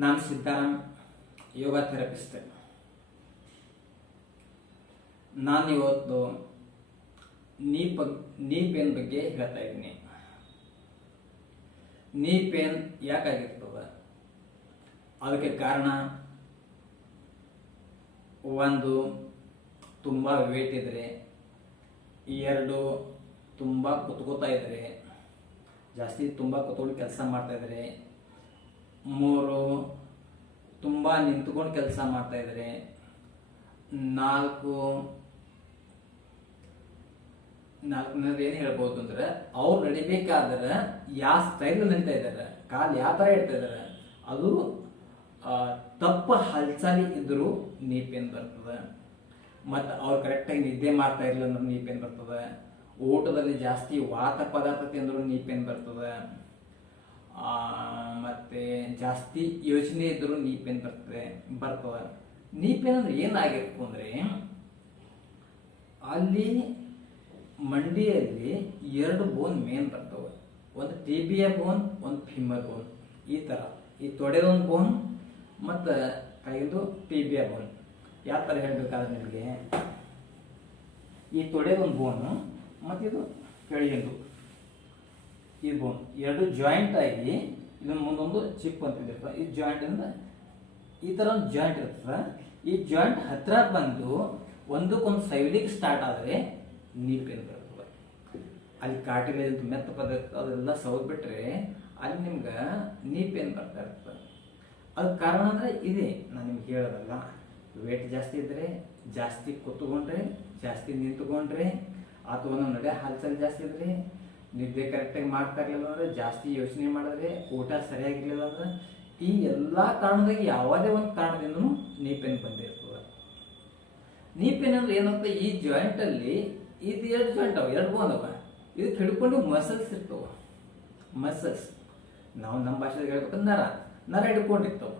ನಾನು ಸಿದ್ಧಾರಾಮ್, ಯೋಗ ಥೆರಪಿಸ್ಟ್. ನಾನು ಇವತ್ತು ನೀ ಪೇನ್ ಬಗ್ಗೆ ಹೇಳ್ತಾ ಇದ್ದೀನಿ. ನೀ ಪೇನ್ ಯಾಕಾಗಿರ್ತದೆ? ಅದಕ್ಕೆ ಕಾರಣ ಒಂದು, ತುಂಬ ವೇಟ್ ಇದ್ರೆ. ಎರಡು, ತುಂಬ ಕುತ್ಕೋತಾ ಇದ್ರೆ, ಜಾಸ್ತಿ ತುಂಬ ಕುತ್ಕೊಂಡು ಕೆಲಸ ಮಾಡ್ತಾ ಇದ್ರೆ. ಮೂರು, ತುಂಬ ನಿಂತ್ಕೊಂಡು ಕೆಲಸ ಮಾಡ್ತಾ ಇದ್ರೆ. ನಾಲ್ಕನೇದು ಏನು ಹೇಳ್ಬೋದು ಅಂದ್ರೆ, ಅವ್ರು ನಡಿಬೇಕಾದ್ರೆ ಯಾವ ಸ್ಟೈಲ್ ನಡೀತಾ ಇದ್ದಾರೆ, ಕಾಲು ಯಾವ ಥರ ಇಡ್ತಾ ಇದ್ದಾರೆ, ಅದು ತಪ್ಪ ಹಲ್ಚಾಲಿ ಇದ್ರೂ ನೀ ಪೇನ್ ಬರ್ತದೆ. ಮತ್ತು ಅವ್ರು ಕರೆಕ್ಟಾಗಿ ನಿದ್ದೆ ಮಾಡ್ತಾ ಇರಲಿಲ್ಲ ಅಂದ್ರೆ ನೀ ಪೇನ್ ಬರ್ತದೆ. ಊಟದಲ್ಲಿ ಜಾಸ್ತಿ ವಾತ ಪದಾರ್ಥ ತಿಂದರೂ ನೀ ಪೇನ್ ಬರ್ತದೆ. ಮತ್ತು ಜಾಸ್ತಿ ಯೋಚನೆ ಇದ್ದರೂ ನೀ ಪೇನ್ ಬರ್ತದೆ. ನೀ ಪೇನ್ ಅಂದ್ರೆ ಏನಾಗಿರ್ತು ಅಂದರೆ, ಅಲ್ಲಿ ಮಂಡಿಯಲ್ಲಿ ಎರಡು ಬೋನ್ ಮೇನ್ ಬರ್ತವೆ. ಒಂದು ಟಿಬಿಯಾ ಬೋನ್, ಒಂದು ಫಿಮರ್ ಬೋನ್. ಈ ಥರ ಈ ತೊಡೆದೊಂದು ಬೋನ್ ಮತ್ತು ಇದು ಟಿಬಿಯಾ ಬೋನ್. ಯಾವ ಥರ ಹೇಳಬೇಕಾದ್ರೆ ನಿಮಗೆ, ಈ ತೊಡೆದೊಂದು ಬೋನು ಮತ್ತು ಇದು ಕೆಳಗಿಂದು ಈ ಬೋನ್ ಎರಡು ಜಾಯಿಂಟ್ ಆಗಿ ಇದನ್ನ ಮುಂದೊಂದು ಚಿಪ್ ಅಂತಿರ್ತದೆ. ಈ ಜಾಯಿಂಟಿಂದ ಈ ಥರ ಒಂದು ಜಾಯಿಂಟ್ ಇರ್ತದೆ. ಈ ಜಾಯಿಂಟ್ ಹತ್ರ ಬಂದು ಒಂದಕ್ಕೊಂದು ಸೈಲಿಗೆ ಸ್ಟಾರ್ಟ್ ಆದರೆ ನೀ ಪೇನ್ ಬರ್ತದೆ. ಅಲ್ಲಿ ಕಾಟಿಲೇಜ್ ಮೆತ್ತ ಪದಾರ್ಥ ಅದೆಲ್ಲ ಸೌದ್ಬಿಟ್ರೆ ಅಲ್ಲಿ ನಿಮ್ಗೆ ನೀ ಪೇನ್ ಬರ್ತಾ ಇರ್ತದೆ. ಅದಕ್ಕೆ ಕಾರಣ ಅಂದರೆ ಇದೆ, ನಾನು ನಿಮ್ಗೆ ಹೇಳೋದಲ್ಲ. ವೇಟ್ ಜಾಸ್ತಿ ಇದ್ದರೆ, ಜಾಸ್ತಿ ಕೂತ್ಕೊಂಡ್ರೆ, ಜಾಸ್ತಿ ನಿಂತ್ಕೊಂಡ್ರೆ, ಅಥವಾ ನಾವು ನಡೆ ಹಲ್ಚಲ್ ಜಾಸ್ತಿ ಇದ್ರೆ, ನಿದ್ದೆ ಕರೆಕ್ಟಾಗಿ ಮಾಡ್ತಾ ಇರಲಿಲ್ಲ ಅಂದರೆ, ಜಾಸ್ತಿ ಯೋಚನೆ ಮಾಡಿದ್ರೆ, ಊಟ ಸರಿಯಾಗಿರ್ಲಿಲ್ಲ ಅಂದ್ರೆ, ಈ ಎಲ್ಲ ಕಾರಣದಾಗಿ ಯಾವುದೇ ಒಂದು ಕಾರಣದಿಂದನೂ ನೀ ಪೇನ್ ಬಂದಿರ್ತದೆ. ನೀ ಪೇನ್ ಅಂದ್ರೆ ಏನಂತ, ಈ ಜಾಯಿಂಟಲ್ಲಿ ಇದು ಎರಡು ಜಾಯಿಂಟ್ ಅವ, ಎರಡು ಬೋನ್ ಅವ, ಇದಕ್ಕೆ ಹಿಡ್ಕೊಂಡು ಮಸಲ್ಸ್ ಇರ್ತವೆ. ಮಸಲ್ಸ್ ನಾವು ನಮ್ಮ ಭಾಷೆಗೆ ಹೇಳ್ಬೇಕಂದ್ರೆ ನರ ಹಿಡ್ಕೊಂಡಿರ್ತವೆ.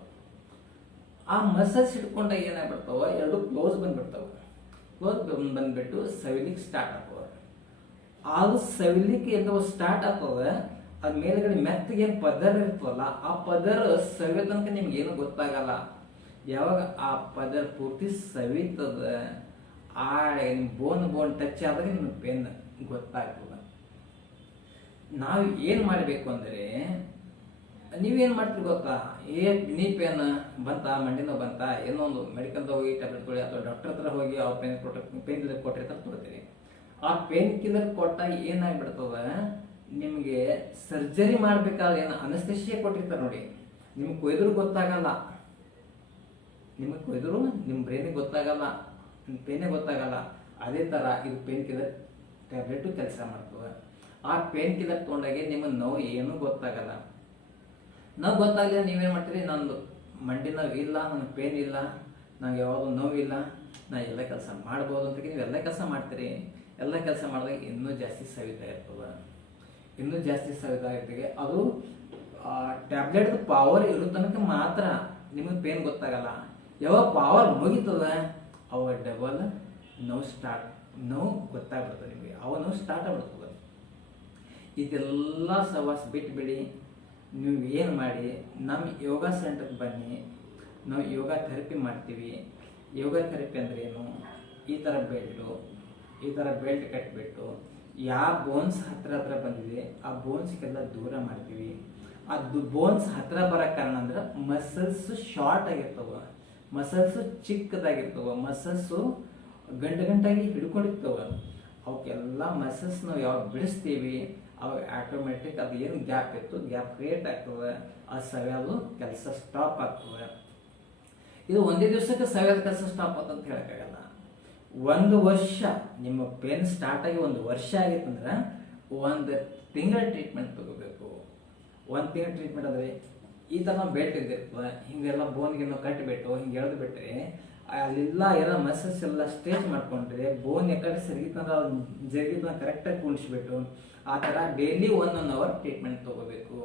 ಆ ಮಸಲ್ಸ್ ಹಿಡ್ಕೊಂಡಾಗ ಏನಾಗ್ಬಿಡ್ತಾವ, ಎರಡು ಕ್ಲೋಸ್ ಬಂದ್ಬಿಡ್ತಾವ. ಕ್ಲೋಸ್ ಬಂದ್ಬಿಟ್ಟು ಸವಿಲಿಕ್ಕೆ ಸ್ಟಾರ್ಟ್ ಆಗ್ತವೆ. ಅದು ಸವಿಲಿಕ್ಕೆ ಎಂದು ಸ್ಟಾರ್ಟ್ ಆಗ್ತದೆ. ಅದ್ ಮೇಲ್ಗಡೆ ಮೆತ್ತಗೆ ಏನು ಪದರ್ ಇರ್ತವಲ್ಲ, ಆ ಪದರ್ ಸವಿಯ ತನಕ ನಿಮ್ಗೆ ಏನು ಗೊತ್ತಾಗಲ್ಲ. ಯಾವಾಗ ಆ ಪದರ್ ಪೂರ್ತಿ ಸವಿತದ, ಆ ಬೋನ್ ಟಚ್ ಆದಾಗ ನಿಮ್ಗೆ ಪೇನ್ ಗೊತ್ತಾಗ್ತದೆ. ನಾವು ಏನು ಮಾಡಬೇಕು ಅಂದರೆ, ನೀವೇನು ಮಾಡ್ತೀರಿ ಗೊತ್ತಾ, ನೀ ಪೇನ್ ಬಂತ, ಮಂಡಿನೋ ಬಂತ, ಏನೋ ಒಂದು ಮೆಡಿಕಲ್ದಾಗ ಹೋಗಿ ಟ್ಯಾಬ್ಲೆಟ್ ತೊಗೊಳ್ಳಿ, ಅಥವಾ ಡಾಕ್ಟರ್ ಹತ್ರ ಹೋಗಿ ಅವ್ರು ಪೇನ್ ಕಿಲ್ಲರ್ ಕೊಟ್ಟಿರ್ತಾರೆ ತೊಗೊಳ್ತೀರಿ. ಆ ಪೇನ್ ಕಿಲ್ಲರ್ ಕೊಟ್ಟಾಗ ಏನಾಗ್ಬಿಡ್ತದ, ನಿಮಗೆ ಸರ್ಜರಿ ಮಾಡ್ಬೇಕಾದ್ರೆ ಏನು ಅನಸ್ತೇಶಿಯಾ ಕೊಟ್ಟಿರ್ತಾರೆ ನೋಡಿ, ನಿಮ್ಗೆ ಕೊಯ್ದ್ರು ಗೊತ್ತಾಗಲ್ಲ. ನಿಮಗೆ ಕೊಯ್ದ್ರು ನಿಮ್ಮ ಬ್ರೈನಿಗೆ ಗೊತ್ತಾಗಲ್ಲ, ಪೇನೇ ಗೊತ್ತಾಗಲ್ಲ. ಅದೇ ಥರ ಇದು ಪೇನ್ ಕಿಲ್ಲರ್ ಟ್ಯಾಬ್ಲೆಟು ಕೆಲಸ ಮಾಡ್ತದೆ. ಆ ಪೇನ್ ಕಿಲ್ಲರ್ ತೊಗೊಂಡಾಗೆ ನಿಮಗೆ ನೋವು ಏನೂ ಗೊತ್ತಾಗಲ್ಲ. ನೋವು ಗೊತ್ತಾಗಲಿಲ್ಲ ನೀವೇನು ಮಾಡ್ತೀರಿ, ನಂದು ಮಂಡಿ ನೋವು ಇಲ್ಲ, ನನಗೆ ಪೇನ್ ಇಲ್ಲ, ನಂಗೆ ಯಾವುದು ನೋವಿಲ್ಲ, ನಾ ಎಲ್ಲ ಕೆಲಸ ಮಾಡ್ಬೋದು ಅಂತ ನೀವು ಎಲ್ಲ ಕೆಲಸ ಮಾಡ್ತೀರಿ. ಎಲ್ಲ ಕೆಲಸ ಮಾಡಿದಾಗ ಇನ್ನೂ ಜಾಸ್ತಿ ಸವಿತಾ ಇರ್ತದೆ. ಇನ್ನೂ ಜಾಸ್ತಿ ಸವಿತಾ ಇರ್ತೀವಿ. ಅದು ಟ್ಯಾಬ್ಲೆಟ್ ಪವರ್ ಇರೋ ತನಕ ಮಾತ್ರ ನಿಮಗೆ ಪೇನ್ ಗೊತ್ತಾಗಲ್ಲ. ಯಾವಾಗ ಪವರ್ ಮುಗಿತದ ಅವಾಗ ಡಬಲ್ ನೋವು ಗೊತ್ತಾಗ್ಬಿಡ್ತದೆ ನಿಮಗೆ. ಅವ ನೋವು ಸ್ಟಾರ್ಟ್ ಆಗ್ಬಿಡ್ತದೆ. ಇದೆಲ್ಲ ಸವಾಸ ಬಿಟ್ಬಿಡಿ. ನೀವು ಏನು ಮಾಡಿ, ನಮ್ಮ ಯೋಗ ಸೆಂಟರ್ಗೆ ಬನ್ನಿ. ನಾವು ಯೋಗ ಥೆರಪಿ ಮಾಡ್ತೀವಿ. ಯೋಗ ಥೆರಪಿ ಅಂದ್ರೆ ಏನು, ಈ ಥರ ಬೆಲ್ಟ್ ಕಟ್ಬಿಟ್ಟು ಯಾವ ಬೋನ್ಸ್ ಹತ್ರ ಬಂದಿದೆ ಆ ಬೋನ್ಸ್ಗೆಲ್ಲ ದೂರ ಮಾಡ್ತೀವಿ. ಅದು ಬೋನ್ಸ್ ಹತ್ರ ಬರೋ ಕಾರಣ ಅಂದ್ರೆ ಮಸಲ್ಸ್ ಶಾರ್ಟ್ ಆಗಿರ್ತವ, ಮಸಲ್ಸ್ ಚಿಕ್ಕದಾಗಿರ್ತವ, ಮಸಲ್ಸು ಗಂಟಾಗಿ ಹಿಡ್ಕೊಂಡಿರ್ತವ. ಅವಕ್ಕೆಲ್ಲ ಮಸಲ್ಸ್ ನಾವು ಯಾವಾಗ ಬಿಡಿಸ್ತೀವಿ ಅವಾಗ ಆಟೋಮೆಟಿಕ್ ಅದು ಏನು ಗ್ಯಾಪ್ ಇತ್ತು, ಗ್ಯಾಪ್ ಕ್ರಿಯೇಟ್ ಆಗ್ತದೆ. ಆ ಸವ್ಯಾದು ಕೆಲಸ ಸ್ಟಾಪ್ ಆಗ್ತದೆ. ಇದು ಒಂದೇ ದಿವಸಕ್ಕೆ ಸವ್ಯಾದ ಕೆಲಸ ಸ್ಟಾಪ್ ಅಂತ ಹೇಳಕ್ಕಾಗಲ್ಲ. 1 ವರ್ಷ ನಿಮ್ಮ ಪೇನ್ ಸ್ಟಾರ್ಟ್ ಆಗಿ 1 ವರ್ಷ ಆಗಿತ್ತಂದ್ರೆ 1 ತಿಂಗಳ ಟ್ರೀಟ್ಮೆಂಟ್ ತಗೋಬೇಕು. 1 ತಿಂಗಳ ಟ್ರೀಟ್ಮೆಂಟ್ ಅಂದರೆ ಈ ಥರ ನಾವು ಬೆಲ್ಟ್ ಇದ್ದಿರ್ತದೆ, ಹಿಂಗೆಲ್ಲ ಬೋನ್ಗೆ ನಾವು ಕಟ್ಟಿಬಿಟ್ಟು ಹಿಂಗೆ ಎಳೆದು ಬಿಟ್ಟರೆ ಅಲ್ಲೆಲ್ಲ ಎಲ್ಲ ಮಸಲ್ಸ್ ಎಲ್ಲ ಸ್ಟ್ರೆಚ್ ಮಾಡ್ಕೊಂಡ್ರೆ ಬೋನ್ ಯಾಕಡೆ ಜರುಗಿದ ಕರೆಕ್ಟಾಗಿ ಕುಣಿಸ್ಬಿಟ್ಟು ಆ ಥರ ಡೈಲಿ 1 ಅವರ್ ಟ್ರೀಟ್ಮೆಂಟ್ ತಗೋಬೇಕು.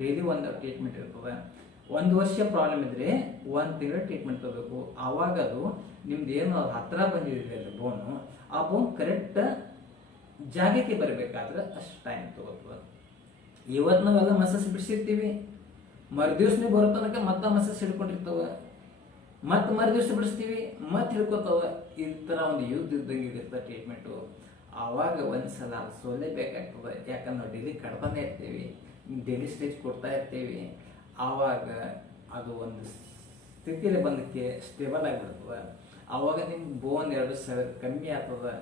ಡೈಲಿ 1 ಅವರ್ ಟ್ರೀಟ್ಮೆಂಟ್ ಇರ್ತದೆ. 1 ವರ್ಷ ಪ್ರಾಬ್ಲಮ್ ಇದ್ರೆ 1 ತಿಂಗಳ ಟ್ರೀಟ್ಮೆಂಟ್ ತಗೋಬೇಕು. ಆವಾಗ ಅದು ನಿಮ್ದು ಏನು ಹತ್ರ ಬಂದಿದೆ ಅಲ್ಲಿ ಬೋನು, ಆ ಬೋನ್ ಕರೆಕ್ಟ್ ಜಾಗಕ್ಕೆ ಬರಬೇಕಾದ್ರೆ ಅಷ್ಟು ಟೈಮ್ ತಗೋತದೆ. ಇವತ್ತು ನಾವೆಲ್ಲ ಮಸಲ್ಸ್ ಬಿಡಿಸಿರ್ತೀವಿ, ಮರುದಿವ್ಸ ನೀವು ಬರೋ ತನಕ ಮತ್ತೆ ಮಸಸ್ ಹಿಡ್ಕೊಂಡಿರ್ತಾವ, ಮತ್ತೆ ಮರುದಿವ್ಸ ಬಿಡಿಸ್ತೀವಿ, ಮತ್ತೆ ಹಿಡ್ಕೊತಾವ. ಈ ಥರ ಒಂದು ಯುದ್ಧ ಇದ್ದಂಗೆ ಇರುತ್ತೆ ಟ್ರೀಟ್ಮೆಂಟು. ಆವಾಗ ಒಂದ್ಸಲ ಸೋಲೇಬೇಕಾಗ್ತದೆ, ಯಾಕಂದ್ರೆ ನಾವು ಡೈಲಿ ಕಡ್ತಾನೆ ಇರ್ತೀವಿ, ಡೈಲಿ ಸ್ಟೇಜ್ ಕೊಡ್ತಾ ಇರ್ತೀವಿ. ಆವಾಗ ಅದು ಒಂದು ಸ್ಥಿತಿಯಲ್ಲಿ ಬಂದಕ್ಕೆ ಸ್ಟೇಬಲ್ ಆಗಿಬಿಡ್ತದೆ. ಆವಾಗ ನಿಮ್ಗೆ ಬೋನ್ 2,000 ಕಮ್ಮಿ ಆಗ್ತದೆ,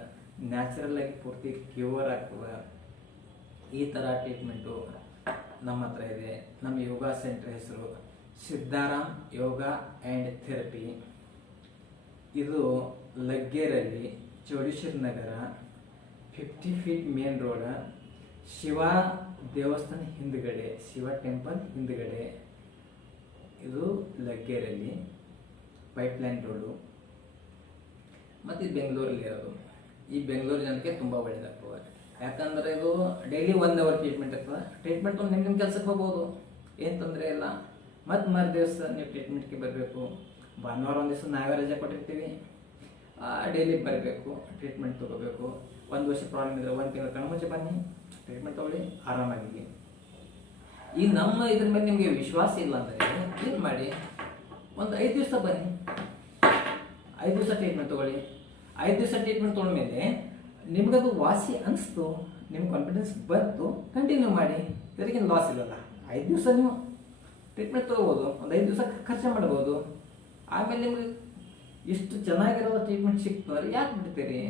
ನ್ಯಾಚುರಲ್ ಆಗಿ ಪೂರ್ತಿ ಕ್ಯೂರ್ ಆಗ್ತದೆ. ಈ ಥರ ಟ್ರೀಟ್ಮೆಂಟು ನಮ್ಮ ಹತ್ರ ಇದೆ. ನಮ್ಮ ಯೋಗ ಸೆಂಟರ್ ಹೆಸರು ಸಿದ್ಧಾರಾಮ್ ಯೋಗ ಆ್ಯಂಡ್ ಥೆರಪಿ. ಇದು ಲಗ್ಗೇರಲ್ಲಿ, ಚೌಡೇಶ್ವರಿ ನಗರ, 50 ಫೀಟ್ ಮೇನ್ ರೋಡ್, ಶಿವ ದೇವಸ್ಥಾನ ಹಿಂದ್ಗಡೆ, ಶಿವ ಟೆಂಪಲ್ ಹಿಂದ್ಗಡೆ. ಇದು ಲಗ್ಗೇರಲ್ಲಿ ಪೈಪ್ಲೈನ್ ರೋಡು. ಮತ್ತು ಇದು ಬೆಂಗಳೂರಲ್ಲಿ ಇರೋದು. ಈ ಬೆಂಗಳೂರು ಜನಕ್ಕೆ ತುಂಬ ಒಳ್ಳೆಯದಾಗ್ತದೆ, ಯಾಕಂದರೆ ಇದು ಡೈಲಿ 1 ಅವರ್ ಟ್ರೀಟ್ಮೆಂಟ್ ಇರ್ತದೆ. ಟ್ರೀಟ್ಮೆಂಟ್ ನಿಮ್ಮ ಕೆಲಸಕ್ಕೆ ಹೋಗ್ಬೋದು, ಏನು ತೊಂದರೆ ಇಲ್ಲ. ಮತ್ತು ದಿವಸ ನೀವು ಟ್ರೀಟ್ಮೆಂಟ್ಗೆ ಬರಬೇಕು. ಭಾನುವಾರ ಒಂದು ದಿವಸ ನಾವೇ ರಜೆ ಕೊಟ್ಟಿರ್ತೀವಿ, ಡೈಲಿ ಬರಬೇಕು, ಟ್ರೀಟ್ಮೆಂಟ್ ತೊಗೋಬೇಕು. 1 ವರ್ಷ ಪ್ರಾಬ್ಲಮ್ ಇದ್ದರೆ 1 ತಿಂಗಳ ಕಣ್ಣು ಮುಂಚೆ ಬನ್ನಿ, ಟ್ರೀಟ್ಮೆಂಟ್ ತೊಗೊಳ್ಳಿ, ಆರಾಮಾಗಿ. ಈ ನಮ್ಮ ಇದ್ರ ಮೇಲೆ ನಿಮಗೆ ವಿಶ್ವಾಸ ಇಲ್ಲ ಅಂದರೆ ಏನು ಮಾಡಿ, ಒಂದು 5 ದಿವಸ ಬನ್ನಿ, 5 ದಿವಸ ಟ್ರೀಟ್ಮೆಂಟ್ ತೊಗೊಳ್ಳಿ. 5 ದಿವಸ ಟ್ರೀಟ್ಮೆಂಟ್ ತೊಗೊಂಡ್ಮೇಲೆ ನಿಮ್ಗದು ವಾಸಿ ಅನಿಸ್ತು, ನಿಮ್ಗೆ ಕಾನ್ಫಿಡೆನ್ಸ್ ಬಂತು, ಕಂಟಿನ್ಯೂ ಮಾಡಿ, ಇದರಿಗೇನು ಲಾಸ್ ಇಲ್ಲಲ್ಲ. 5 ದಿವಸ ನೀವು ಟ್ರೀಟ್ಮೆಂಟ್ ತೊಗೋಬೋದು, ಒಂದು 5 ದಿವಸ ಖರ್ಚು ಮಾಡ್ಬೋದು. ಆಮೇಲೆ ನಿಮ್ಗೆ ಇಷ್ಟು ಚೆನ್ನಾಗಿರೋ ಟ್ರೀಟ್ಮೆಂಟ್ ಸಿಕ್ತಂದ್ರೆ ಯಾಕೆ ಬಿಡ್ತೀರಿ?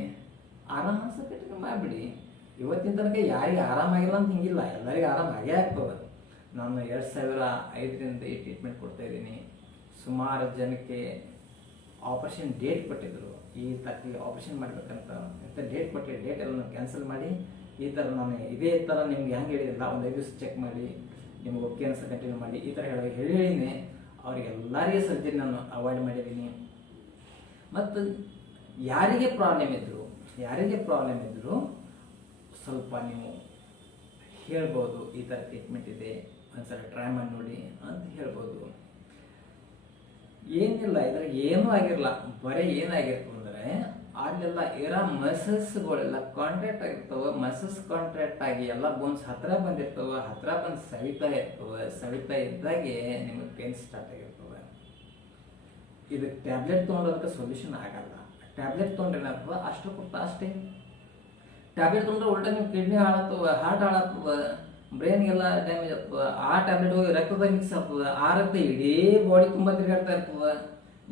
ಆರಾಮ ಅನ್ಸಕ್ಕೆ ಮಾಡಿಬಿಡಿ. ಇವತ್ತಿನ ತನಕ ಯಾರಿಗೆ ಆರಾಮಾಗಿಲ್ಲ ಅಂತ ಹಿಂಗಿಲ್ಲ, ಎಲ್ಲರಿಗೂ ಆರಾಮಾಗೇ ಆಗ್ತದೆ. ನಾನು 2005ರಿಂದ ಈ ಟ್ರೀಟ್ಮೆಂಟ್ ಕೊಡ್ತಾ ಇದ್ದೀನಿ. ಸುಮಾರು ಜನಕ್ಕೆ ಆಪರೇಷನ್ ಡೇಟ್ ಕೊಟ್ಟಿದ್ದರು, ಈ ತಾರೀಕಿಗೆ ಆಪರೇಷನ್ ಮಾಡಬೇಕಂತ ಅಂತ ಡೇಟ್ ಕೊಟ್ಟಿದ್ದೆ. ಡೇಟ್ ಎಲ್ಲ ಕ್ಯಾನ್ಸಲ್ ಮಾಡಿ ಈ ಥರ ನಾನು ಇದೇ ಥರ ನಿಮ್ಗೆ ಹೆಂಗೆ ಹೇಳಿದಿಲ್ಲ, ಒಂದು 5 ದಿವಸ ಚೆಕ್ ಮಾಡಿ ನಿಮ್ಗೆ ಓಕೆ ಅನ್ಸ ಕಂಟಿನ್ಯೂ ಮಾಡಿ, ಈ ಥರ ಹೇಳಿದ್ದೀನಿ. ಅವ್ರಿಗೆಲ್ಲರಿಗೆ ಸರ್ಜರಿ ನಾನು ಅವಾಯ್ಡ್ ಮಾಡಿದ್ದೀನಿ. ಮತ್ತು ಯಾರಿಗೆ ಪ್ರಾಬ್ಲಮ್ ಇದ್ದರೂ ಸ್ವಲ್ಪ ನೀವು ಹೇಳ್ಬೋದು, ಈ ಥರ ಟ್ರೀಟ್ಮೆಂಟ್ ಇದೆ, ಒಂದ್ಸಲ ಟ್ರೈ ಮಾಡಿ ನೋಡಿ ಅಂತ ಹೇಳ್ಬೋದು. ಏನಿಲ್ಲ, ಇದ್ರಾಗ ಏನೂ ಆಗಿರಲ್ಲ. ಬರೀ ಏನಾಗಿರ್ತದೆ ಅಂದರೆ ಅಲ್ಲೆಲ್ಲ ಇರೋ ಮಸಲ್ಸ್ಗಳೆಲ್ಲ ಕಾಂಟ್ರಾಕ್ಟ್ ಆಗಿರ್ತವೆ. ಮಸಲ್ಸ್ ಕಾಂಟ್ರಾಕ್ಟ್ ಆಗಿ ಎಲ್ಲ ಬೋನ್ಸ್ ಹತ್ರ ಬಂದಿರ್ತವೆ, ಹತ್ರ ಬಂದು ಸವಿತಾ ಇದ್ದಾಗೆ ನಿಮಗೆ ಪೇನ್ ಸ್ಟಾರ್ಟ್ ಆಗಿರ್ತವೆ. ಇದಕ್ಕೆ ಟ್ಯಾಬ್ಲೆಟ್ ತೊಗೊಂಡೋದಕ್ಕೆ ಸೊಲ್ಯೂಷನ್ ಆಗಲ್ಲ. ಟ್ಯಾಬ್ಲೆಟ್ ತೊಗೊಂಡ್ರೆ ಏನಾಗ್ತದೆ, ಅಷ್ಟು ಕೊಡ್ತಾ ಅಷ್ಟೇ. ಟ್ಯಾಬ್ಲೆಟ್ ತೊಗೊಂಡ್ರೆ ಉಲ್ಟಾ ನೀವು ಕಿಡ್ನಿ ಹಾಳಾಗ್ತವೆ, ಹಾರ್ಟ್ ಹಾಳಾಗ್ತದೆ, ಬ್ರೈನ್ಗೆಲ್ಲ ಡ್ಯಾಮೇಜ್ ಆಗ್ತದೆ. ಆ ಟ್ಯಾಬ್ಲೆಟ್ ಹೋಗಿ ರಕ್ತದಾಗ ಮಿಕ್ಸ್ ಆಗ್ತದೆ, ಆ ರಕ್ತ ಇಡೀ ಬಾಡಿ ತುಂಬ ತಿರುಗಾಡ್ತಾ ಇರ್ತದೆ.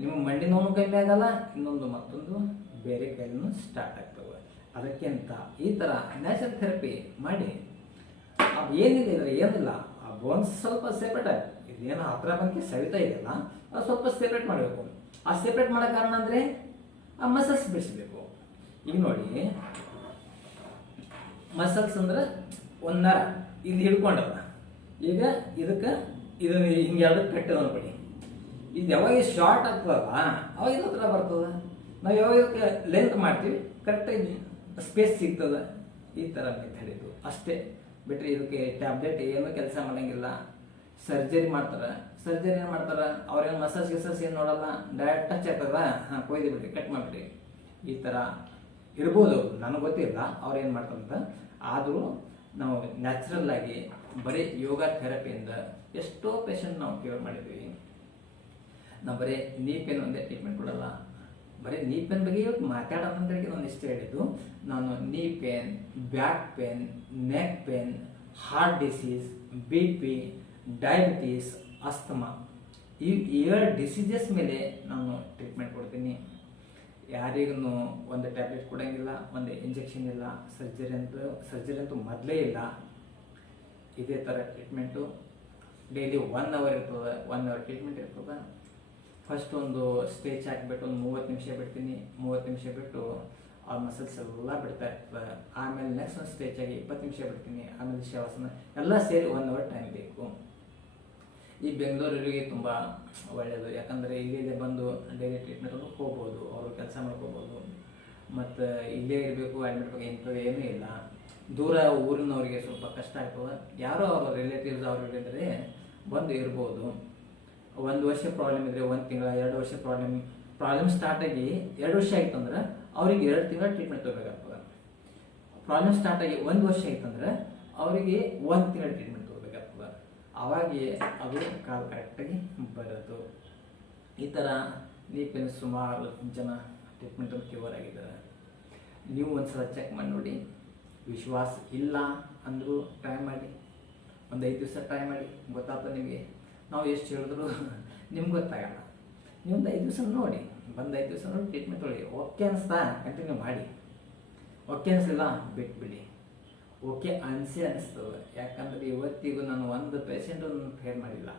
ನಿಮ್ಮ ಮಂಡಿ ನೋವು ಕಮ್ಮಿ ಆಗಲ್ಲ, ಇನ್ನೊಂದು ಮತ್ತೊಂದು ಬೇರೆ ಕೈಲೂ ಸ್ಟಾರ್ಟ್ ಆಗ್ತವೆ. ಅದಕ್ಕಿಂತ ಈ ಥರ ನ್ಯಾಚುರಲ್ ಥೆರಪಿ ಮಾಡಿ, ಅದು ಏನಿಲ್ಲ, ಆ ಬೋನ್ಸ್ ಸ್ವಲ್ಪ ಸೆಪ್ರೇಟ್ ಆಗಿ, ಇದೇನೋ ಹತ್ರ ಬಂದು ಸವಿತಾ ಇದೆಯಲ್ಲ, ಅದು ಸ್ವಲ್ಪ ಸೆಪ್ರೇಟ್ ಮಾಡಬೇಕು. ಆ ಸೆಪ್ರೇಟ್ ಮಾಡೋ ಕಾರಣ ಅಂದರೆ ಆ ಮಸಲ್ಸ್ ಬಿಡಿಸ್ಬೇಕು. ಈಗ ನೋಡಿ, ಮಸಲ್ಸ್ ಅಂದ್ರೆ ಒಂದು ನರ ಇದು ಹಿಡ್ಕೊಂಡಲ್ಲ, ಈಗ ಇದಕ್ಕೆ ಇದನ್ನು ಹಿಂಗೆ ಎರಡಕ್ಕೆ ಕಟ್ಟಿದ ಅನ್ಕೊಳ್ಳಿ. ಇದು ಯಾವಾಗ ಶಾರ್ಟ್ ಆಗ್ತದಲ್ಲ ಅವಾಗ ಇದು ಹತ್ರ ಬರ್ತದೆ. ನಾವು ಯಾವಾಗ ಇದಕ್ಕೆ ಲೆಂತ್ ಮಾಡ್ತೀವಿ ಕರೆಕ್ಟಾಗಿ ಸ್ಪೇಸ್ ಸಿಗ್ತದೆ. ಈ ಥರ ಮೆಥಡ್ ಇದು ಅಷ್ಟೇ, ಬಿಟ್ಟರೆ ಇದಕ್ಕೆ ಟ್ಯಾಬ್ಲೆಟ್ ಏನೂ ಕೆಲಸ ಮಾಡೋಂಗಿಲ್ಲ. ಸರ್ಜರಿ ಮಾಡ್ತಾರೆ, ಸರ್ಜರಿ ಏನು ಮಾಡ್ತಾರೆ, ಅವ್ರೇನು ಮಸಾಜ್ ಏನು ನೋಡಲ್ಲ, ಡೈರೆಕ್ಟ್ ಟಚ್ ಆಗ್ತದ, ಕೊಯ್ದು ಬಿಡ್ರಿ, ಕಟ್ ಮಾಡಿಬಿಡ್ರಿ. ಈ ಥರ ಇರ್ಬೋದು, ನನಗೆ ಗೊತ್ತಿಲ್ಲ ಅವ್ರು ಏನು ಮಾಡ್ತಾರಂತ. ಆದರೂ ನಾವು ನ್ಯಾಚುರಲ್ ಆಗಿ ಬರೀ ಯೋಗ ಥೆರಪಿಯಿಂದ ಎಷ್ಟೋ ಪೇಷಂಟ್ ನಾವು ಕ್ಯೂರ್ ಮಾಡಿದ್ದೀವಿ. ನಾವು ಬರೀ ನೀ ಪೇನ್ ಒಂದೇ ಟ್ರೀಟ್ಮೆಂಟ್ ಕೊಡಲ್ಲ, ಬರೀ ನೀ ಪೇನ್ ಬಗ್ಗೆ ಇವತ್ತು ಮಾತಾಡೋದಂತೇಳಿ ನಾನು ಇಷ್ಟ ಹೇಳಿದ್ದು. ನಾನು ನೀ pain, back pain, neck pain, heart disease, BP, diabetes, asthma, ಈ 7 ಡಿಸೀಸಸ್ ಮೇಲೆ ನಾನು ಟ್ರೀಟ್ಮೆಂಟ್ ಕೊಡ್ತೀನಿ. ಯಾರಿಗೂ ಒಂದು ಟ್ಯಾಬ್ಲೆಟ್ ಕೊಡೋಂಗಿಲ್ಲ, ಒಂದು ಇಂಜೆಕ್ಷನ್ ಇಲ್ಲ, ಸರ್ಜರಿ ಅಂತೂ ಮೊದಲೇ ಇಲ್ಲ. ಇದೇ ಥರ ಟ್ರೀಟ್ಮೆಂಟು ಡೈಲಿ 1 ಅವರ್ ಇರ್ತದೆ, 1 ಅವರ್ ಟ್ರೀಟ್ಮೆಂಟ್ ಇರ್ತದೆ. ಫಸ್ಟ್ ಒಂದು ಸ್ಟೇಚ್ ಹಾಕಿಬಿಟ್ಟು ಒಂದು 30 ನಿಮಿಷ ಬಿಡ್ತೀನಿ, 30 ನಿಮಿಷ ಬಿಟ್ಟು ಆ ಮಸಲ್ಸ್ ಎಲ್ಲ ಬಿಡ್ತಾ ಇರ್ತದೆ. ಆಮೇಲೆ ನೆಕ್ಸ್ಟ್ ಒಂದು ಸ್ಟೇಚ್ ಆಗಿ 20 ನಿಮಿಷ ಬಿಡ್ತೀನಿ, ಆಮೇಲೆ ಶವಾಸನ ಎಲ್ಲ ಸೇರಿ 1 ಅವರ್ ಟೈಮ್ ಬೇಕು. ಈ ಬೆಂಗಳೂರಿಗೆ ತುಂಬ ಒಳ್ಳೆಯದು, ಯಾಕಂದರೆ ಇಲ್ಲೇ ಬಂದು ಡೈಲಿ ಟ್ರೀಟ್ಮೆಂಟ್ ಹೋಗ್ಬೋದು, ಅವರು ಕೆಲಸ ಮಾಡ್ಕೋಬೋದು. ಮತ್ತು ಇಲ್ಲೇ ಇರಬೇಕು, ಅಡ್ಮಿಟ್ ಬಗ್ಗೆ ಇಂಥದ್ದು ಏನೂ ಇಲ್ಲ. ದೂರ ಊರಿನವರಿಗೆ ಸ್ವಲ್ಪ ಕಷ್ಟ ಆಗ್ತದೆ. ಯಾರೋ ಅವ್ರ ರಿಲೇಟಿವ್ಸ್ ಅವ್ರು ಇದ್ದರೆ ಬಂದು ಇರ್ಬೋದು. 1 ವರ್ಷ ಪ್ರಾಬ್ಲಮ್ ಇದ್ದರೆ 1 ತಿಂಗಳ, 2 ವರ್ಷ ಪ್ರಾಬ್ಲಮ್ ಸ್ಟಾರ್ಟ್ ಆಗಿ 2 ವರ್ಷ ಆಯ್ತು ಅಂದ್ರೆ ಅವ್ರಿಗೆ 2 ತಿಂಗಳ ಟ್ರೀಟ್ಮೆಂಟ್ ತೊಗೋಬೇಕಾಗ್ತದೆ. ಪ್ರಾಬ್ಲಮ್ ಸ್ಟಾರ್ಟ್ ಆಗಿ 1 ವರ್ಷ ಆಯ್ತಂದ್ರೆ ಅವರಿಗೆ 1 ತಿಂಗಳ ಟ್ರೀಟ್ಮೆಂಟ್ ತೊಗೋಬೇಕಾಗ್ತದೆ. ಅವಾಗೆ ಅದು ಕಾಲು ಕರೆಕ್ಟಾಗಿ ಬರೋದು. ಈ ಥರ ನೀಪೇನು ಸುಮಾರು ಜನ ಟ್ರೀಟ್ಮೆಂಟಲ್ಲಿ ಕ್ಯೂರ್ ಆಗಿದ್ದಾರೆ. ನೀವು ಒಂದ್ಸಲ ಚೆಕ್ ಮಾಡಿ ನೋಡಿ. ವಿಶ್ವಾಸ ಇಲ್ಲ ಅಂದರೂ ಟ್ರೈ ಮಾಡಿ, ಒಂದು 5 ದಿವಸ ಟ್ರೈ ಮಾಡಿ, ಗೊತ್ತಾಗ್ತದೆ ನಿಮಗೆ. ನಾವು ಎಷ್ಟು ಹೇಳಿದ್ರು ನಿಮ್ಗೆ ಗೊತ್ತಾಗಲ್ಲ. ನೀವು ಒಂದು 5 ದಿವಸ ನೋಡಿ, ಬಂದು 5 ದಿವಸ ನೋಡಿ ಟ್ರೀಟ್ಮೆಂಟ್ ತೊಗೊಳ್ಳಿ. ಓಕೆ ಅನಿಸ್ತಾ ಕಂಟಿನ್ಯೂ ಮಾಡಿ, ಓಕೆ ಅನಿಸಲಿಲ್ಲ ಬಿಟ್ಬಿಡಿ. ಓಕೆ ಅನಿಸ್ತದೆ. ಯಾಕಂದರೆ ಇವತ್ತಿಗೂ ನಾನು ಒಂದು ಪೇಷಂಟನ್ನು ಫೇಲ್ ಮಾಡಿಲ್ಲ.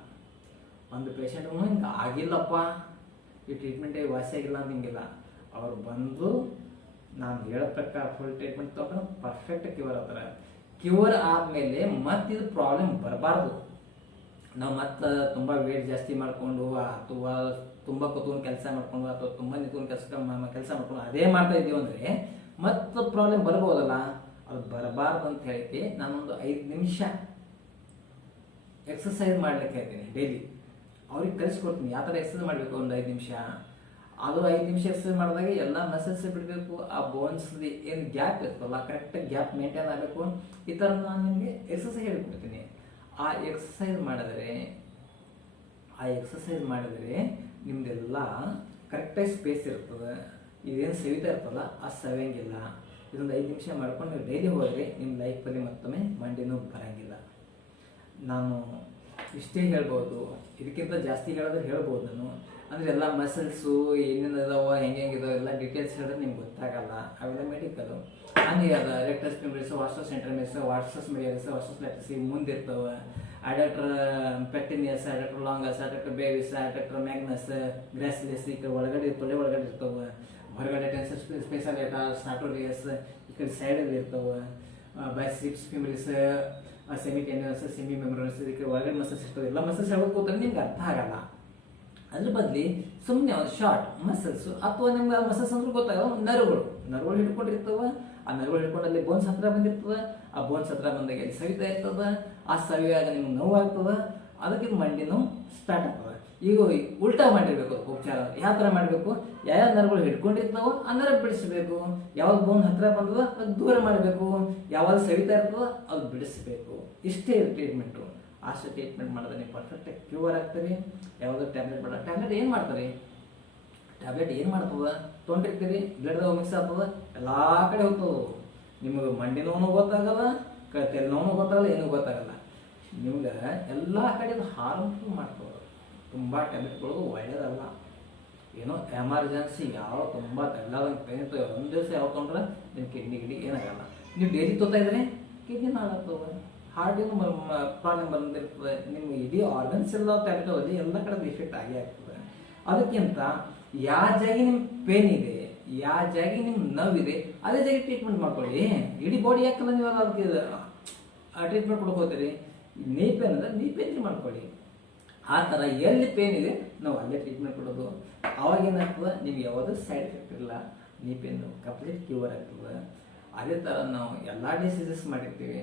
ಒಂದು ಪೇಷಂಟು ಹಿಂಗೆ ಆಗಿಲ್ಲಪ್ಪ, ಈ ಟ್ರೀಟ್ಮೆಂಟೇ ವಾಸಿ ಆಗಿಲ್ಲ ಅಂತ ಹಿಂಗಿಲ್ಲ. ಅವ್ರು ಬಂದು ನಾನು ಹೇಳೋ ಪ್ರಕಾರ ಫುಲ್ ಟ್ರೀಟ್ಮೆಂಟ್ ತೊಗೊಂಡು ಪರ್ಫೆಕ್ಟ್ ಕ್ಯೂರ್ ಆಗ್ತಾರೆ. ಕ್ಯೂರ್ ಆದಮೇಲೆ ಮತ್ತೆ ಇದು ಪ್ರಾಬ್ಲಮ್ ಬರಬಾರ್ದು. ನಾವು ಮತ್ತೆ ತುಂಬ ವೇಟ್ ಜಾಸ್ತಿ ಮಾಡಿಕೊಂಡು ಅಥವಾ ತುಂಬ ಕೂತ್ಕೊಂಡು ಕೆಲಸ ಮಾಡಿಕೊಂಡು ಅಥವಾ ತುಂಬ ನಿಂತ್ಕೊಂಡು ಕೆಲಸ ಮಾಡ್ಕೊಂಡು ಅದೇ ಮಾಡ್ತಾ ಇದ್ದೀವಿ ಅಂದರೆ ಮತ್ತೆ ಪ್ರಾಬ್ಲಮ್ ಬರ್ಬೋದಲ್ಲ. ಅದು ಬರಬಾರ್ದು ಅಂತ ಹೇಳಿ ನಾನೊಂದು 5 ನಿಮಿಷ ಎಕ್ಸಸೈಸ್ ಮಾಡ್ಲಿಕ್ಕೆ ಹೇಳ್ತೀನಿ ಡೈಲಿ. ಅವ್ರಿಗೆ ಕಲಿಸ್ಕೊಡ್ತೀನಿ ಯಾವ ಥರ ಎಕ್ಸಸೈಸ್ ಮಾಡಬೇಕು. ಒಂದು 5 ನಿಮಿಷ, ಅದು 5 ನಿಮಿಷ ಎಕ್ಸಸೈಸ್ ಮಾಡಿದಾಗ ಎಲ್ಲ ಮಸಲ್ಸ್ ಬಿಡಬೇಕು. ಆ ಬೋನ್ಸ್ದು ಏನು ಗ್ಯಾಪ್ ಇರ್ತಲ್ಲ ಕರೆಕ್ಟಾಗಿ ಗ್ಯಾಪ್ ಮೇಂಟೈನ್ ಆಗಬೇಕು. ಈ ಥರ ನಾನು ನಿಮಗೆ ಎಕ್ಸಸೈಸ್ ಹೇಳ್ಕೊಡ್ತೀನಿ. ಆ ಎಕ್ಸಸೈಸ್ ಮಾಡಿದರೆ ನಿಮ್ದೆಲ್ಲ ಕರೆಕ್ಟಾಗಿ ಸ್ಪೇಸ್ ಇರ್ತದೆ. ಇದೇನು ಸವಿತಾ ಇರ್ತಲ್ಲ ಆ ಸವಿಯಂಗಿಲ್ಲ. ಇದೊಂದು 5 ನಿಮಿಷ ಮಾಡ್ಕೊಂಡು ನೀವು ಡೈಲಿ ಹೋದರೆ ನಿಮ್ಮ ಲೈಫಲ್ಲಿ ಮತ್ತೊಮ್ಮೆ ಮಂಡಿನೂ ಬರೋಂಗಿಲ್ಲ. ನಾನು ಇಷ್ಟೇ ಹೇಳ್ಬೋದು, ಇದಕ್ಕಿಂತ ಜಾಸ್ತಿ ಹೇಳಿದ್ರೆ ಹೇಳ್ಬೋದು ನಾನು. ಅಂದರೆ ಎಲ್ಲ ಮಸಲ್ಸು ಏನೇನು ಇದಾವೆ ಹೆಂಗಿದಾವೆ ಎಲ್ಲ ಡೀಟೇಲ್ಸ್ ಹೇಳಿದ್ರೆ ನಿಮ್ಗೆ ಗೊತ್ತಾಗಲ್ಲ. ಅವೆಲ್ಲ ಮೆಡಿಕಲು ಹಂಗೆ ಅದ. Rectus ಮೆಂಬ್ರೇಸ್, ವಾಸ್ಟಸ್ ಸೆಂಟ್ರಮೇಸ್, ವಾಟ್ಸಸ್ ಮೆಡಿಯಲ್ಸ್, ವಾಟ್ಸಸ್ lattice ಮುಂದಿರ್ತವೆ. ಅಡಕ್ಟರ್ ಪೆಕ್ಟಿನಿಯಸ್, ಅಡಕ್ಟರ್ ಲಾಂಗಸ್, ಅಡಕ್ಟರ್ ಬೇವಿಸ್, ಅಡಕ್ಟರ್ ಮ್ಯಾಗ್ನಸ್, ಗ್ರಾಸಿಲಿಯಸ್ ಈ ಕಡೆ ಒಳಗಡೆ ತೊಳೆ ಒಳಗಡೆ ಇರ್ತವೆ. ಹೊರಗಡೆ ಟೆನ್ಸಸ್ ಸ್ಪೆಷಲ್ ಏಟ ಸ್ಟಾಟೋರಿಯಸ್ ಈ ಕಡೆ ಸೈಡಲ್ಲಿ ಇರ್ತವೆ. ಬೈಸಿಪ್ಸ್ ಫಿಮರಿಸ್, ಸೆಮಿ ಟೆನ್ಯೂಸ್, ಸೆಮಿ ಮೆಮ್ಬ್ರೇನಸ್ ಈ ಕಡೆ ಒಳಗಡೆ ಮಸಲ್ಸ್ ಇರ್ತವೆ. ಎಲ್ಲ ಮಸಲ್ಸ್ ಹೇಳ್ಬೇಕು ಕೂತ್ರೆ ನಿಮ್ಗೆ ಅರ್ಥ ಆಗಲ್ಲ. ಅದ್ರ ಬದಲಿ ಸುಮ್ಮನೆ ಒಂದು ಶಾರ್ಟ್ ಮಸಲ್ಸು ಅಥವಾ ನಿಮ್ಗೆ ಮಸಲ್ಸ್ ಅಂದ್ರೆ ಗೊತ್ತಾಗಲ್ಲ. ನರ್ಗಳು ಹಿಡ್ಕೊಂಡಿರ್ತವೆ. ಆ ನರ್ಗಳು ಹಿಡ್ಕೊಂಡು ಅಲ್ಲಿ ಬೋನ್ಸ್ ಹತ್ರ ಬಂದಿರ್ತದೆ. ಆ ಬೋನ್ಸ್ ಹತ್ರ ಬಂದಾಗ ಅಲ್ಲಿ ಸವಿತಾ ಇರ್ತದೆ. ಆ ಸವಿಯಾಗ ನಿಮ್ಗೆ ನೋವು ಆಗ್ತದೆ. ಅದಕ್ಕೆ ಮಂಡಿ ನೋವು ಸ್ಟಾರ್ಟ್ ಆಗ್ತದೆ. ಈಗ ಉಲ್ಟಾ ಮಾಡಿರ್ಬೇಕು ಉಪಚಾರ. ಯಾವ ಥರ ಮಾಡಬೇಕು, ಯಾವ ನರ್ಗಳು ಹಿಡ್ಕೊಂಡಿರ್ತಾವೋ ಆ ನರ ಬಿಡಿಸ್ಬೇಕು. ಯಾವಾಗ ಬೋನ್ ಹತ್ರ ಬಂದದ ಅದು ದೂರ ಮಾಡಬೇಕು. ಯಾವಾಗ ಸವಿತಾ ಇರ್ತದೋ ಅದು ಬಿಡಿಸ್ಬೇಕು. ಇಷ್ಟೇ ಟ್ರೀಟ್ಮೆಂಟು. ಅಷ್ಟು ಟ್ರೀಟ್ಮೆಂಟ್ ಮಾಡಿದ್ರೆ ನೀವು ಪರ್ಫೆಕ್ಟಾಗಿ ಕ್ಯೂರ್ ಆಗ್ತೀರಿ. ಯಾವುದೋ ಟ್ಯಾಬ್ಲೆಟ್ ಬೇಡ. ಟ್ಯಾಬ್ಲೆಟ್ ಏನು ಮಾಡ್ತಾರೆ, ಟ್ಯಾಬ್ಲೆಟ್ ಏನು ಮಾಡ್ತದೆ ತೊಗೊಂಡಿರ್ತೀರಿ, ಬ್ಲಡ್ದಾಗ ಮಿಕ್ಸ್ ಆಗ್ತದೆ, ಎಲ್ಲ ಕಡೆ ಹೋಗ್ತದೆ. ನಿಮಗೆ ಮಂಡಿ ನೋವು ಗೊತ್ತಾಗಲ್ಲ, ತಲೆ ನೋವು ಗೊತ್ತಾಗಲ್ಲ, ಏನೂ ಗೊತ್ತಾಗಲ್ಲ. ನಿಮ್ಗೆ ಎಲ್ಲ ಕಡೆ ಹಾರ್ಮ್ಫುಲ್ ಮಾಡ್ತದೆ. ತುಂಬ ಟ್ಯಾಬ್ಲೆಟ್ಗಳು ಒಳ್ಳೆಯದಲ್ಲ. ಏನೋ ಎಮರ್ಜೆನ್ಸಿ ಯಾವ ತುಂಬ ತೆಳ್ಳಾದಂಗೆ ಪೇನ್ ಒಂದು ದಿವಸ ಯಾವ ತೊಗೊಂಡ್ರೆ ನಿಮ್ಮ ಕಿಡ್ನಿ ಏನಾಗಲ್ಲ. ನೀವು ಡೈಲಿ ತೊಗೊತಾ ಇದ್ರೆ ಕಿಡ್ನಿ ಹಾಳಾಗ್ತವೆ, ಹಾರ್ಟಿನ ಪ್ರಾಬ್ಲಮ್ ಬಂದಿರ್ತದೆ. ನಿಮ್ಗೆ ಇಡೀ ಆರ್ಗನ್ಸ್ ಎಲ್ಲ ಟ್ಯಾಬ್ಲೆಟ್ ಎಲ್ಲ ಕಡೆ ಇಫೆಕ್ಟ್ ಆಗೇ ಆಗ್ತದೆ. ಅದಕ್ಕಿಂತ ಯಾವ ಜಾಗಿ ನಿಮ್ಮ ಪೇನ್ ಇದೆ, ಯಾವ ಜಾಗಿ ನಿಮ್ಮ ನೋವಿದೆ ಅದೇ ಜಾಗಿ ಟ್ರೀಟ್ಮೆಂಟ್ ಮಾಡ್ಕೊಳ್ಳಿ. ಇಡೀ ಬಾಡಿ ಯಾಕಲ್ಲ ನೀವು ಅದಕ್ಕೆ ಟ್ರೀಟ್ಮೆಂಟ್ ಕೊಡ್ಕೋತೀರಿ. ನೀ ಪೇನ್ ಅಂದರೆ ನೀ ಪೇನ್ ಮಾಡ್ಕೊಳ್ಳಿ. ಆ ಥರ ಎಲ್ಲಿ ಪೇನ್ ಇದೆ ನಾವು ಅಲ್ಲೇ ಟ್ರೀಟ್ಮೆಂಟ್ ಕೊಡೋದು. ಅವಾಗೇನಾಗ್ತದೆ ನಿಮ್ಗೆ ಯಾವುದೂ ಸೈಡ್ ಎಫೆಕ್ಟ್ ಇರಲ್ಲ. ನೀ ಪೇನು ಕಂಪ್ಲೀಟ್ ಕ್ಯೂರ್ ಆಗ್ತದೆ. ಅದೇ ಥರ ನಾವು ಎಲ್ಲ ಡಿಸೀಸಸ್ ಮಾಡಿರ್ತೀವಿ.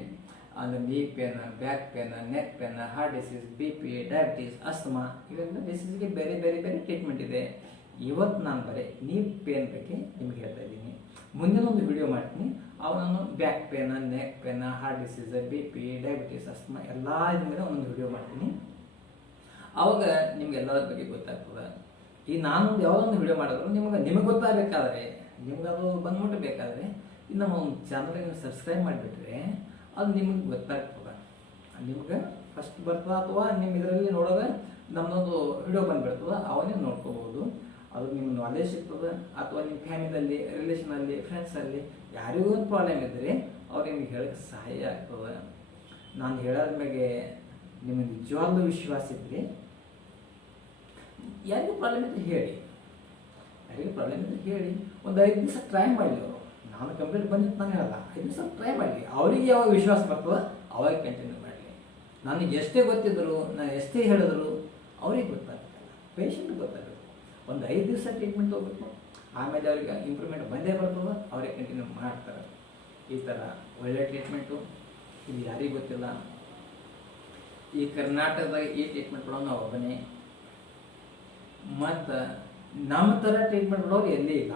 ಅಂದರೆ ನೀ pain, back pain, neck pain, heart disease, BP, diabetes, asthma ಇವೆಲ್ಲ ಡಿಸೀಸ್ಗೆ ಬೇರೆ ಬೇರೆ ಬೇರೆ ಟ್ರೀಟ್ಮೆಂಟ್ ಇದೆ. ಇವತ್ತು ನಾನು ಬರೀ ನೀ ಪೇನ್ ಬಗ್ಗೆ ನಿಮ್ಗೆ ಹೇಳ್ತಾ ಇದ್ದೀನಿ. ಮುಂದಿನ ಒಂದು ವಿಡಿಯೋ ಮಾಡ್ತೀನಿ. ಅವು ನಾನು back pain, neck pain, heart disease, BP, diabetes, asthma ಎಲ್ಲ ಇದ್ರ ಮೇಲೆ ಒಂದೊಂದು ವಿಡಿಯೋ ಮಾಡ್ತೀನಿ. ಅವಾಗ ನಿಮ್ಗೆ ಎಲ್ಲರ ಬಗ್ಗೆ ಗೊತ್ತಾಗ್ತದೆ. ಈ ನಾನೊಂದು ಯಾವುದೊಂದು ವಿಡಿಯೋ ಮಾಡಿದ್ರು ನಿಮಗೆ ಗೊತ್ತಾಗಬೇಕಾದ್ರೆ, ನಿಮ್ಗೆ ಅದು ಬಂದ್ಬಿಟ್ಟಬೇಕಾದ್ರೆ ಇನ್ನು ನಮ್ಮ ಒಂದು ಚಾನಲ್ಗೆ ನೀವು ಸಬ್ಸ್ಕ್ರೈಬ್ ಮಾಡಿಬಿಟ್ರೆ ಅದು ನಿಮಗೆ ಗೊತ್ತಾಗ್ತದೆ. ನಿಮ್ಗೆ ಫಸ್ಟ್ ಬರ್ತದೆ ಅಥವಾ ನಿಮ್ಮ ಇದರಲ್ಲಿ ನೋಡೋದು ನಮ್ಮದೊಂದು ವಿಡಿಯೋ ಬಂದುಬಿಡ್ತದೆ, ಅವನ್ನೇ ನೋಡ್ಕೋಬೋದು. ಅದು ನಿಮ್ಮ ನಾಲೆಜ್ ಸಿಗ್ತದೆ. ಅಥವಾ ನಿಮ್ಮ ಫ್ಯಾಮಿಲಿಯಲ್ಲಿ, ರಿಲೇಷನಲ್ಲಿ, ಫ್ರೆಂಡ್ಸಲ್ಲಿ ಯಾರಿಗೂ ಒಂದು ಪ್ರಾಬ್ಲಮ್ ಇದ್ದರೆ ಅವ್ರಿಗೆ ನಿಮ್ಗೆ ಹೇಳೋಕ್ಕೆ ಸಹಾಯ ಆಗ್ತದೆ. ನಾನು ಹೇಳೋದ್ರ ಮೇಲೆ ನಿಮಗೆ ನಿಜವಾಗ್ಲೂ ವಿಶ್ವಾಸ ಇದ್ದರೆ ಯಾರಿಗೂ ಪ್ರಾಬ್ಲಮ್ ಇದ್ದರೆ ಹೇಳಿ, ಒಂದು 5 ದಿವಸ ಟ್ರೈ ಮಾಡಿ. ಅವರು ನಾನು ಕಂಪ್ಲೀಟ್ ಬಂದಿತ್ತು ನಾನು ಹೇಳಲ್ಲ, 5 ದಿವಸ ಟ್ರೈ ಮಾಡಿ. ಅವರಿಗೆ ಯಾವಾಗ ವಿಶ್ವಾಸ ಬರ್ತದೆ ಅವಾಗ ಕಂಟಿನ್ಯೂ ಮಾಡಲಿ. ನನಗೆ ಎಷ್ಟೇ ಗೊತ್ತಿದ್ರು, ನಾನು ಎಷ್ಟೇ ಹೇಳಿದ್ರು ಅವ್ರಿಗೆ ಗೊತ್ತಾಗ್ತಲ್ಲ, ಪೇಷಂಟ್ಗೆ ಗೊತ್ತಾಗಬೇಕು. ಒಂದು 5 ದಿವಸ ಟ್ರೀಟ್ಮೆಂಟ್ ಹೋಗ್ಬೇಕು. ಆಮೇಲೆ ಅವ್ರಿಗೆ ಇಂಪ್ರೂವ್ಮೆಂಟ್ ಬಂದೇ ಬರ್ತದೆ, ಅವರೇ ಕಂಟಿನ್ಯೂ ಮಾಡ್ತಾರೆ. ಈ ಥರ ಒಳ್ಳೆ ಟ್ರೀಟ್ಮೆಂಟು ಇದು ಯಾರಿಗೂ ಗೊತ್ತಿಲ್ಲ. ಈ ಕರ್ನಾಟಕದಾಗ ಈ ಟ್ರೀಟ್ಮೆಂಟ್ ಕೊಡೋದು ನಾವು ಒಬ್ಬನೇ. ಮತ್ತು ನಮ್ಮ ಥರ ಟ್ರೀಟ್ಮೆಂಟ್ ಕೊಡೋರು ಎಲ್ಲಿ ಇಲ್ಲ.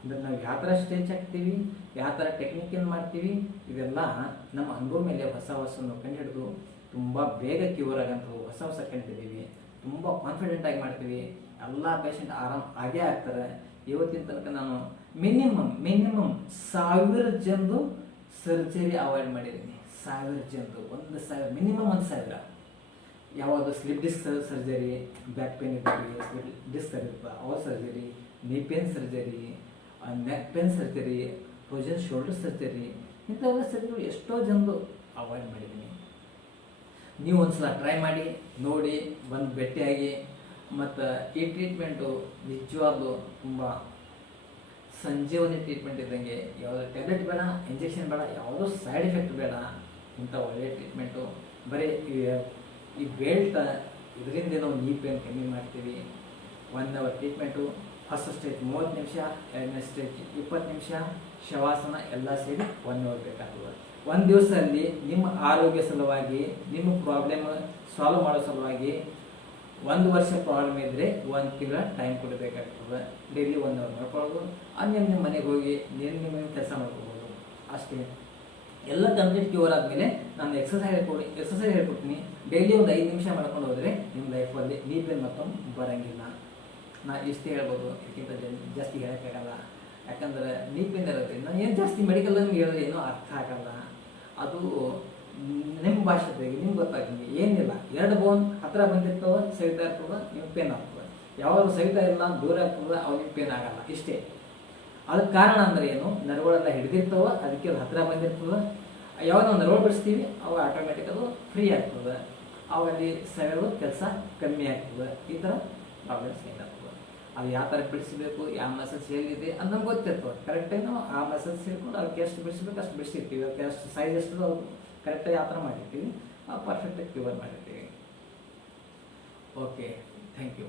ಅಂದರೆ ನಾವು ಯಾವ ಥರ ಸ್ಟೇಜ್ ಹಾಕ್ತೀವಿ, ಯಾವ ಥರ ಟೆಕ್ನಿಕ್ ಏನು ಮಾಡ್ತೀವಿ, ಇದೆಲ್ಲ ನಮ್ಮ ಅನುಭವ ಮೇಲೆ ಹೊಸ ಹೊಸನ್ನು ಕಂಡು ಹಿಡಿದು ತುಂಬ ಬೇಗ ಕ್ಯೂರ್ ಆಗಂತವು ಹೊಸ ಹೊಸ ಕಂಡಿದ್ದೀವಿ, ತುಂಬ ಕಾನ್ಫಿಡೆಂಟಾಗಿ ಮಾಡ್ತೀವಿ, ಎಲ್ಲ ಪೇಷಂಟ್ ಆರಾಮ್ ಆಗೇ ಆಗ್ತಾರೆ. ಇವತ್ತಿನ ತನಕ ನಾನು ಮಿನಿಮಮ್ 1000 ಜನದು ಸರ್ಜರಿ ಅವಾಯ್ಡ್ ಮಾಡಿದ್ದೀನಿ. 1000 ಜನದು, 1000 ಮಿನಿಮಮ್ 1000. ಯಾವುದು slip disc surgery, back pain ಇರ್ತದೆ, ಸ್ಲಿಪ್ ಡಿಸ್ಕ್ ಇರ್ತದೆ ಅವ್ರ surgery, knee pain surgery, neck pain surgery, frozen shoulder surgery, ಇಂಥವೆಲ್ಲ ಸರ್ಜರಿ ಎಷ್ಟೋ ಜನರು ಅವಾಯ್ಡ್ ಮಾಡಿದ್ದೀನಿ. ನೀವು ಒಂದ್ಸಲ ಟ್ರೈ ಮಾಡಿ ನೋಡಿ, ಬಂದು ಭೇಟಿಯಾಗಿ. ಮತ್ತು ಈ ಟ್ರೀಟ್ಮೆಂಟು ನಿಜವಾಗ್ಲೂ ತುಂಬ ಸಂಜೀವನಿ ಟ್ರೀಟ್ಮೆಂಟ್ ಇದ್ದಂಗೆ. ಯಾವುದೋ ಟ್ಯಾಬ್ಲೆಟ್ ಬೇಡ, ಇಂಜೆಕ್ಷನ್ ಬೇಡ, ಯಾವುದೋ ಸೈಡ್ ಎಫೆಕ್ಟ್ ಬೇಡ. ಇಂಥ ಒಳ್ಳೆಯ ಟ್ರೀಟ್ಮೆಂಟು. ಬರೀ ಈ ಬೆಲ್ಟ್ ಇದರಿಂದ ನಾವು ನೀ ಪೇನ್ ಕಮ್ಮಿ ಮಾಡ್ತೀವಿ. 1 ಅವರ್ ಟ್ರೀಟ್ಮೆಂಟು. ಫಸ್ಟ್ ಸ್ಟೇಜ್ 30 ನಿಮಿಷ, 2ನೇ ಸ್ಟೇಜ್ 20 ನಿಮಿಷ, ಶವಾಸನ ಎಲ್ಲ ಸೇರಿ 1 ಅವರ್ ಬೇಕಾಗ್ತದೆ. ಒಂದು ದಿವಸದಲ್ಲಿ ನಿಮ್ಮ ಆರೋಗ್ಯ ಸಲುವಾಗಿ, ನಿಮ್ಮ ಪ್ರಾಬ್ಲಮ್ ಸಾಲ್ವ್ ಮಾಡೋ ಸಲುವಾಗಿ 1 ವರ್ಷ ಪ್ರಾಬ್ಲಮ್ ಇದ್ದರೆ 1 ತಿಂಗಳ ಟೈಮ್ ಕೊಡಬೇಕಾಗ್ತದೆ. ಡೈಲಿ 1 ಅವರ್ ಮಾಡ್ಕೊಳ್ಬೋದು. ನಿಮ್ಮ ಮನೆಗೆ ಹೋಗಿ ನಿಮ್ಮ ಕೆಲಸ ಮಾಡ್ಕೋಬೋದು ಅಷ್ಟೇ. ಎಲ್ಲ ಕಂಪ್ಲೀಟ್ ಕ್ಯೂರ್ ಆದಮೇಲೆ ನಾನು ಎಕ್ಸಸೈಸ್ ಹೇಳ್ಕೊಡ್ತೀನಿ. ಡೈಲಿ ಒಂದು 5 ನಿಮಿಷ ಮಾಡ್ಕೊಂಡು ಹೋದರೆ ನಿಮ್ಮ ಲೈಫಲ್ಲಿ ನೀ ಪೇನ್ ಮತ್ತೊಂದು ಬರೋಂಗಿಲ್ಲ. ನಾ ಇಷ್ಟೇ ಹೇಳ್ಬೋದು, ಇದಕ್ಕಿಂತ ಜಾಸ್ತಿ ಹೇಳೋಕ್ಕಾಗಲ್ಲ. ಯಾಕಂದ್ರೆ ನೀ ಪೇನ್ ಇರೋದ್ರಿಂದ ಏನು ಜಾಸ್ತಿ ಮೆಡಿಕಲ್ ನಿಮ್ಗೆ ಹೇಳಿದ್ರೆ ಏನೂ ಅರ್ಥ ಆಗಲ್ಲ. ಅದು ನಿಮ್ಮ ಭಾಷೆಗೆ ನಿಮ್ಗೆ ಗೊತ್ತಾಗ್ತದೆ. ಏನಿಲ್ಲ, 2 ಬೋನ್ ಹತ್ತಿರ ಬಂದಿರ್ತವೆ, ಸವಿತಾ ಇರ್ತದೆ, ನಿಮ್ಗೆ ಪೇನ್ ಆಗ್ತದೆ. ಯಾವಾಗ ಸವಿತಾ ಇಲ್ಲ ದೂರ ಆಗ್ತದೆ, ಅವ್ನಿಗೆ ಪೇನ್ ಆಗಲ್ಲ. ಇಷ್ಟೇ. ಅದಕ್ಕೆ ಕಾರಣ ಅಂದರೆ ಏನು, ನರಗಳೆಲ್ಲ ಹಿಡಿದಿರ್ತವೆ, ಅದಕ್ಕೆ ಅದು ಹತ್ತಿರ ಬಂದಿರ್ತದೆ. ಯಾವಾಗ ನಾವು ನರಗಳು ಬಿಡಿಸ್ತೀವಿ ಅವಾಗ ಆಟೋಮೆಟಿಕ್ ಅದು ಫ್ರೀ ಆಗ್ತದೆ. ಅವಾಗ ಸೆಳೆದು ಕೆಲಸ ಕಮ್ಮಿ ಆಗ್ತದೆ. ಈ ಥರ ಪ್ರಾಬ್ಲಮ್ಸ್ ಏನಾಗ್ತದೆ. ಅದು ಯಾವ ಥರ ಬಿಡಿಸಬೇಕು, ಯಾವ ಮಸಲ್ಸ್ ಎಲ್ಲಿದೆ ಅದು ನಮ್ಗೆ ಗೊತ್ತಿರ್ತದೆ. ಕರೆಕ್ಟಾಗಿ ನಾವು ಆ ಮಸಲ್ಸ್ ಹಿಡ್ಕೊಂಡು ಅದಕ್ಕೆ ಎಷ್ಟು ಬಿಡಿಸ್ಬೇಕು ಅಷ್ಟು ಬಿಡಿಸಿರ್ತೀವಿ. ಅದಕ್ಕೆ ಅಷ್ಟು ಸೈಜ್ ಎಷ್ಟು ಅದು ಕರೆಕ್ಟಾಗಿ ಯಾವ ಥರ ಮಾಡಿರ್ತೀವಿ, ಪರ್ಫೆಕ್ಟಾಗಿ ಕ್ಯೂರ್ ಮಾಡಿರ್ತೀವಿ. Okay, thank you.